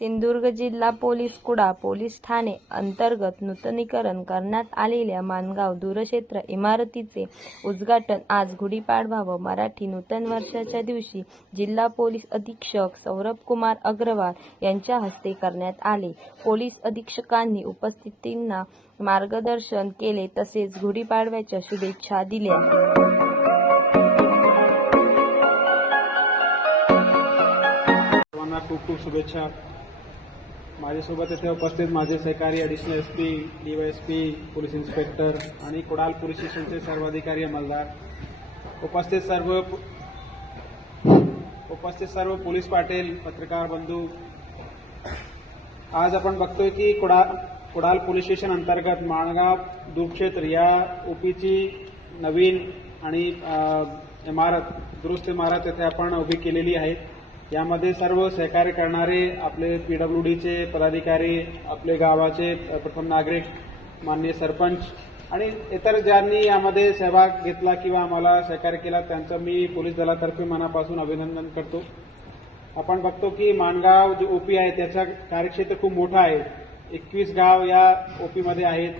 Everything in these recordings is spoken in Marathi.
सिंधुदुर्ग जिल्हा पोलीस कुडा पोलीस ठाणे अंतर्गत नूतनीकरण करण्यात आलेल्या माणगाव दूरक्षेत्र इमारतीचे उद्घाटन आज गुढीपाडवा व मराठी नूतन वर्षाच्या दिवशी जिल्हा पोलीस अधीक्षक सौरभकुमार अग्रवाल यांच्या हस्ते करण्यात आले. पोलीस अधीक्षकांनी उपस्थितींना मार्गदर्शन केले तसेच गुढीपाडव्याच्या शुभेच्छा दिल्या. खूप खूप शुभेच्छा. माझ्यासोबत येथे उपस्थित माझे सहकारी additional S P D Y S P police inspector आणि कुडाल पोलीस स्टेशनचे सर्व अधिकारी अंमलदार. उपस्थित सर्व उपस्थित सर्व पोलीस पाटील पत्रकार बंधू. आज आपण बघतोय की कुडाल कुडाल पोलीस स्टेशन अंतर्गत माणगाव दूरक्षेत्र या ओपीची नवीन आणि इमारत दुरुस्त इमारत येथे आपण उभी केलेली आहे. यामध्ये सर्व सहकार्य करणारे आपले पीडब्ल्यूडीचे पदाधिकारी आपले गावाचे प्रथम नागरिक माननीय सरपंच आणि इतर ज्यांनी यामध्ये सहभाग घेतला किंवा आम्हाला सहकार्य केला त्यांचं मी पोलीस दलातर्फे मनापासून अभिनंदन करतो. आपण बघतो की माणगाव जे ओपी आहे त्याचा कार्यक्षेत्र खूप मोठं आहे. एकवीस गाव या ओपीमध्ये आहेत.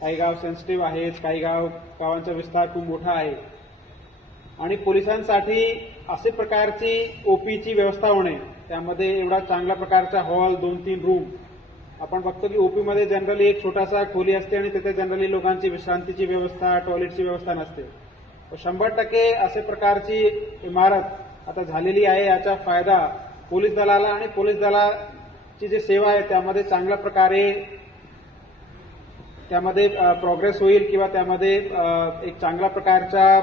काही गाव सेन्सिटिव्ह आहेत काही गाव गावांचा विस्तार खूप मोठा आहे. आणि पोलिसांसाठी असे प्रकारची ओपीची व्यवस्था होणे त्यामध्ये एवढा चांगल्या प्रकारचा हॉल दोन तीन रूम. आपण बघतो की ओपीमध्ये जनरली एक छोटासा खोली असते आणि तिथे जनरली लोकांची विश्रांतीची व्यवस्था टॉयलेटची व्यवस्था नसते. तर शंभर टक्के असे प्रकारची इमारत आता झालेली आहे याचा फायदा पोलीस दलाला आणि पोलीस दलाची जी सेवा आहे त्यामध्ये चांगल्या प्रकारे त्यामध्ये प्रोग्रेस होईल किंवा त्यामध्ये एक चांगल्या प्रकारचा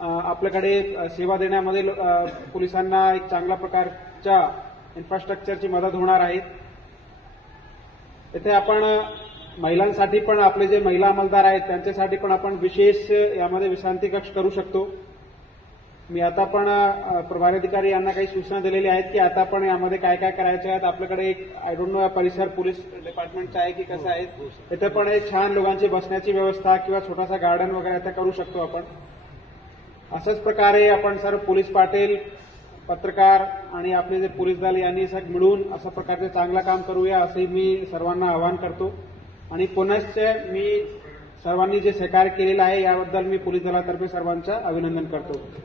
आपल्याकडे सेवा देण्यामध्ये पोलिसांना एक चांगल्या प्रकारच्या इन्फ्रास्ट्रक्चरची मदत होणार आहे. इथे आपण महिलांसाठी पण आपले जे महिला अंमलदार आहेत त्यांच्यासाठी पण आपण विशेष यामध्ये विश्रांती कक्ष करू शकतो. मी आता पण प्रभारी अधिकारी यांना काही सूचना दिलेल्या आहेत की आता पण यामध्ये काय काय करायचे आहेत. आपल्याकडे एक आय डोंट नो परिसर पोलीस डिपार्टमेंटचा आहे की कसं आहे. इथे पण एक छान लोकांची बसण्याची व्यवस्था किंवा छोटासा गार्डन वगैरे इथे करू शकतो आपण. अशाच प्रकारे आपण सर्व पोलीस पाटील पत्रकार आणि आपले जे पोलीस दल यांनी सग मिळून अशा प्रकारचे चांगलं काम करूया असंही मी सर्वांना आवाहन करतो. आणि पुनश्च मी सर्वांनी जे सहकार्य केलेलं आहे याबद्दल मी पोलीस दलातर्फे सर्वांचं अभिनंदन करतो.